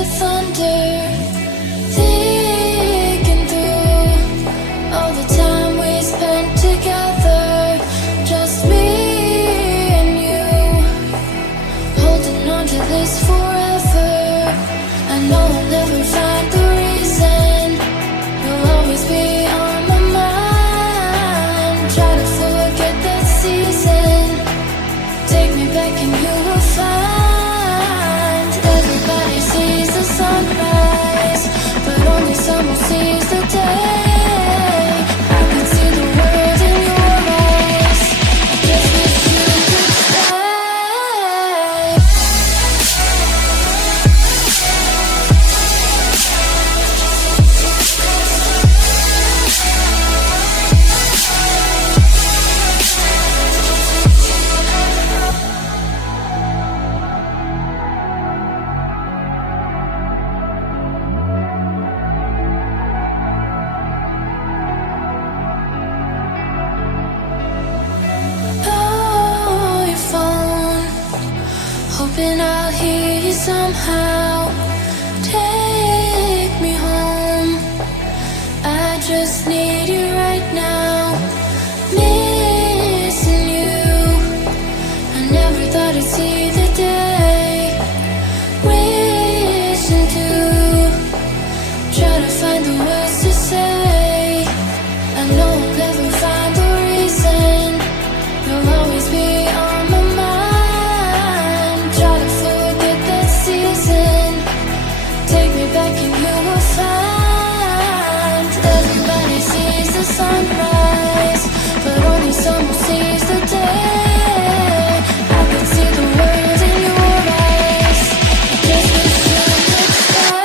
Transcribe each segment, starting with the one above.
to thunder, thinking through all the time we spent together. Just me and you, holding on to this forever. I know I'll never find the reason. You'll always be on my mind. Try to forget that season. Take me back and you will find. Everybody sees the sunrise, but only someone sees the day. I can see the world in your eyes. I just wish you could stay. Oh, your phone, hoping I'll hear you somehow. Take me home, I just need you right now. Missing you, I never thought I'd see the day. Wishing to try to find the words to say. I know I'll never find the reason. You'll always be on my mind. Try to forget that season. Take me back and you will find. Everybody sees the sunrise, but only someone sees the day. I can see the world in your eyes. I just wish you could stay.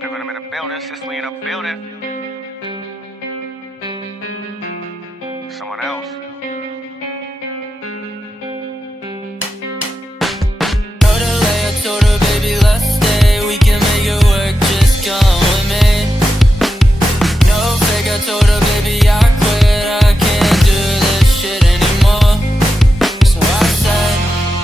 Living them in a building, Sicily in a building. Someone else. Told her I told her, baby, let's stay. We can make it work, just come with me. No fake, I told her, baby, I quit. I can't do this shit anymore. So I said,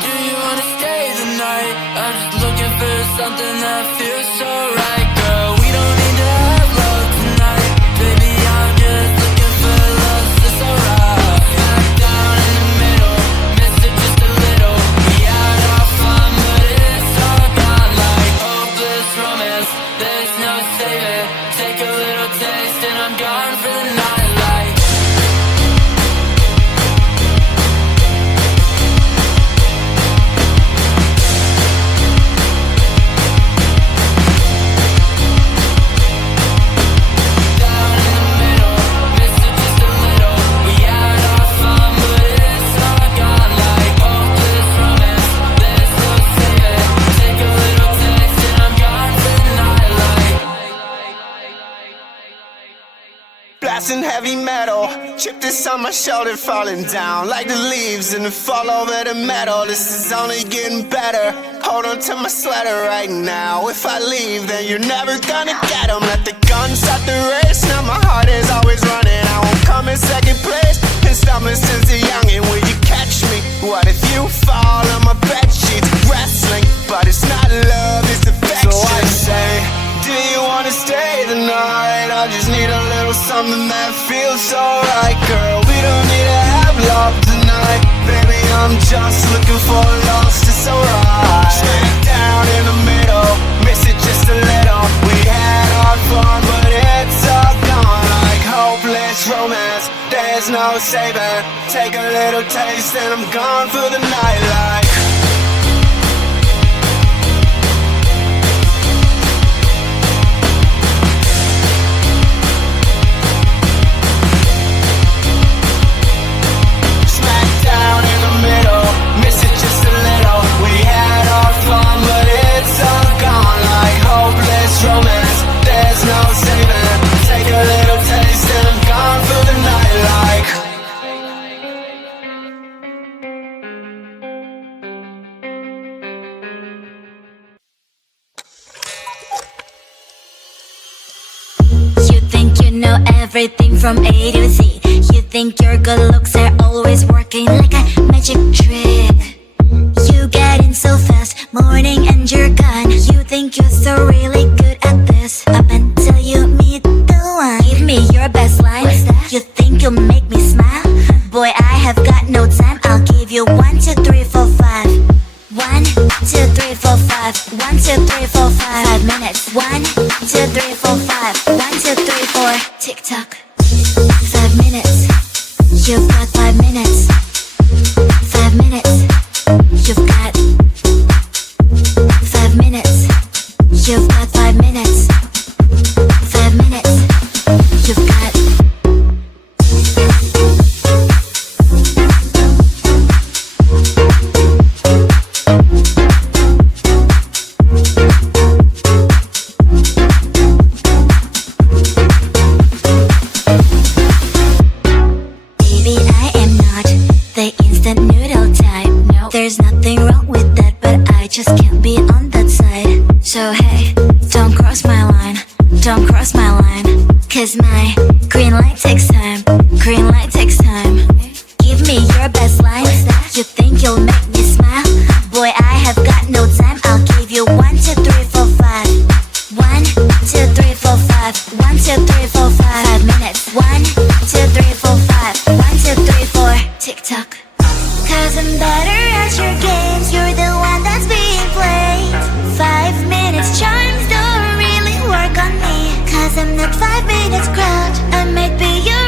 do you wanna stay the night? I'm just looking for something that feels so right, girl. We don't need to have love tonight. Baby, I'm just looking for love, it's alright. Back down in the middle, miss it just a little. We had our fun, but it's all gone like hopeless romance. There's no saving. Take a little taste and I'm gone for the night like. Down in the middle, miss it just a little. We had our fun, but it's all gone like hopeless romance. There's no saving. Take a little taste and I'm gone for the night like. Blasting heavy metal, chip this on my shoulder, falling down like the leaves and fall over the metal. This is only getting better. Hold on to my sweater right now. If I leave, then you're never gonna get 'em. Let the gun start the race. Now my heart is always running. I won't come in second place. Been stumbling since a youngin'. Will you catch me? What if you fall on my bed sheets? Wrestling, but it's not love, it's affection. So I say, do you wanna stay the night? I just need a little something that feels so right, girl. We don't need to have love tonight. Baby, I'm just looking for lost, it's alright. Straight down in the middle, miss it just a little. We had our fun, but it's all gone like hopeless romance. There's no saving. Take a little taste and I'm gone for the night like. know everything from A to Z. You think your good looks are always working like a magic trick. You get in so fast, morning and you're gone. You think you're so really good at this, up until you meet the one. Give me your best line. You think you'll make me smile? Boy, I have got no time. I'll give you 1, 2, 3, 4, 5. 1, 2, 3, 4, 5. 1, 2, 3, 4, 5. 5 minutes. 1, 2, 3, 4, 5. 1, 2, 3, 4. Tick tock. 5 minutes. You've got 5 minutes. 5 minutes. You've got 5 minutes. You've got 5 minutes. 5 minutes. You've got. Baby, I am not the instant noodle type. No, there's nothing wrong with that, but I just can't be on that side. So hey, don't cross my line, don't cross my line, 'cause my green light takes time, green light takes time. Give me your best line. You think you'll make me smile? Boy, I have got no time. I'll give you 1, 2, 3, 4, 5. 1, 2, 3, 4, 5. 1, 2, 3, 4, 5. 5 minutes. 1, 2, 3, 4, 5. 1, 2, 3, 4. Tick tock. 'Cause I'm better at your games. You're the one that's being played. 5 minutes charms don't really work on me, 'cause I'm not 5 minutes crowd. I might be your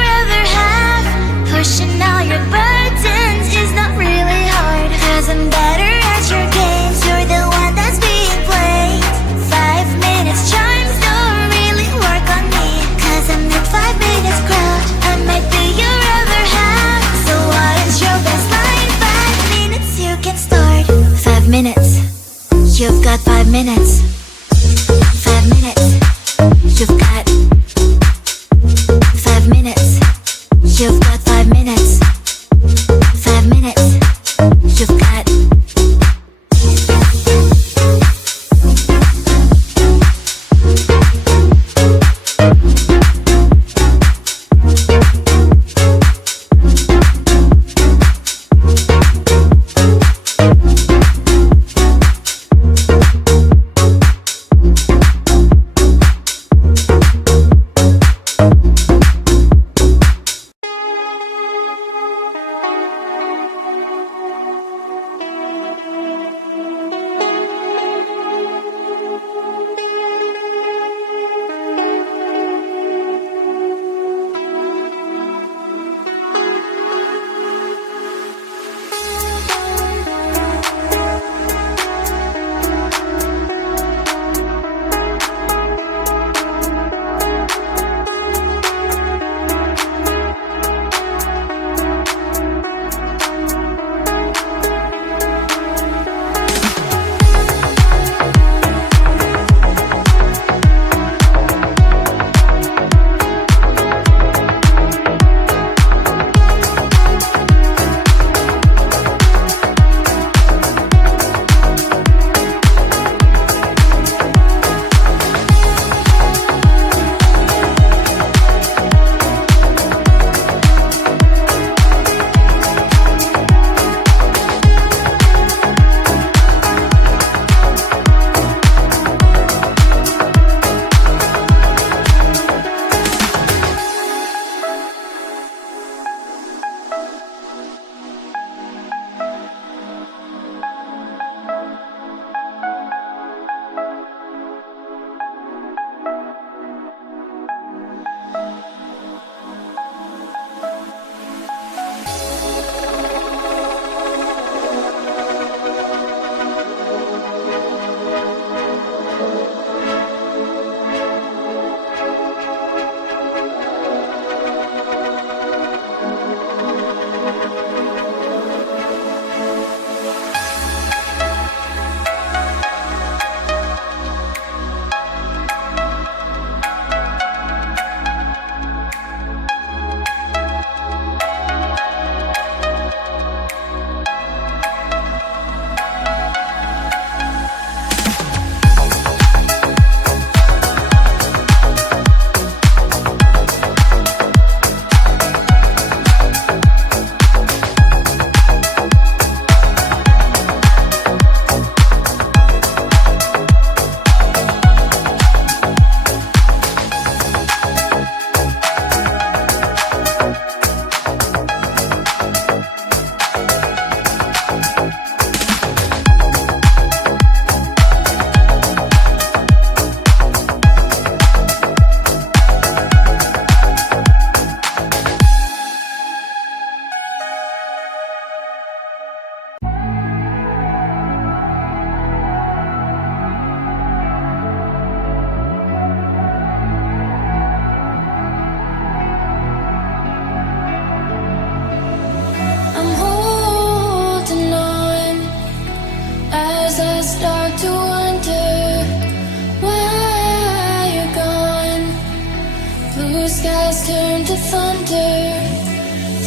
skies turn to thunder,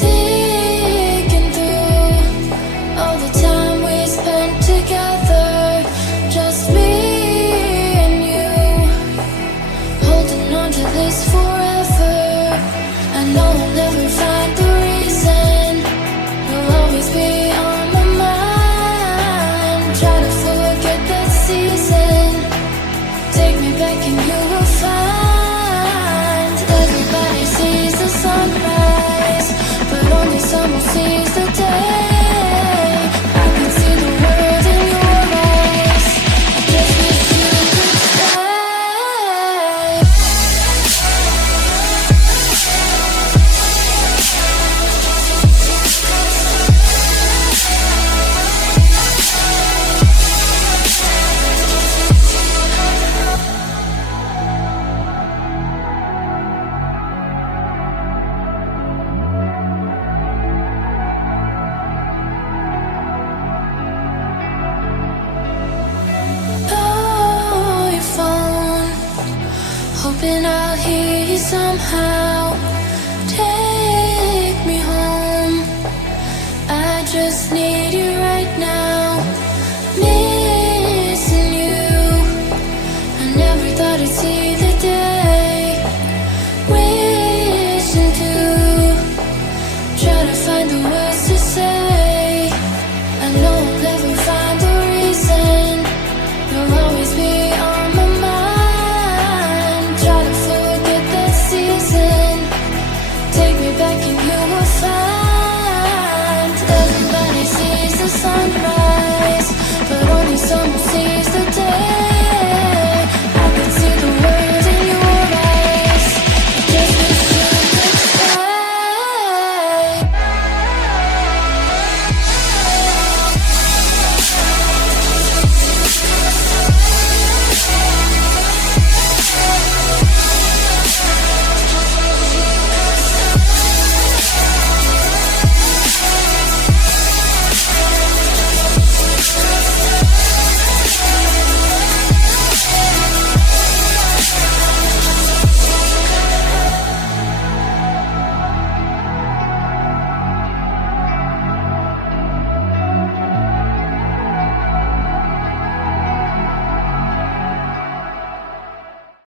thinking through all the time we spent together, just me and you, holding on to this forever. I know I'll never find the reason, you'll always be on my mind. Try to forget that season, take me back and you will find. Everybody sees the sunrise, but only someone sees the day. I can see the world in your eyes, I just wish you could stay. Oh, your phone, hoping I'll hear you somehow. Take me home, I just need you right now. Missing you, I never thought I'd see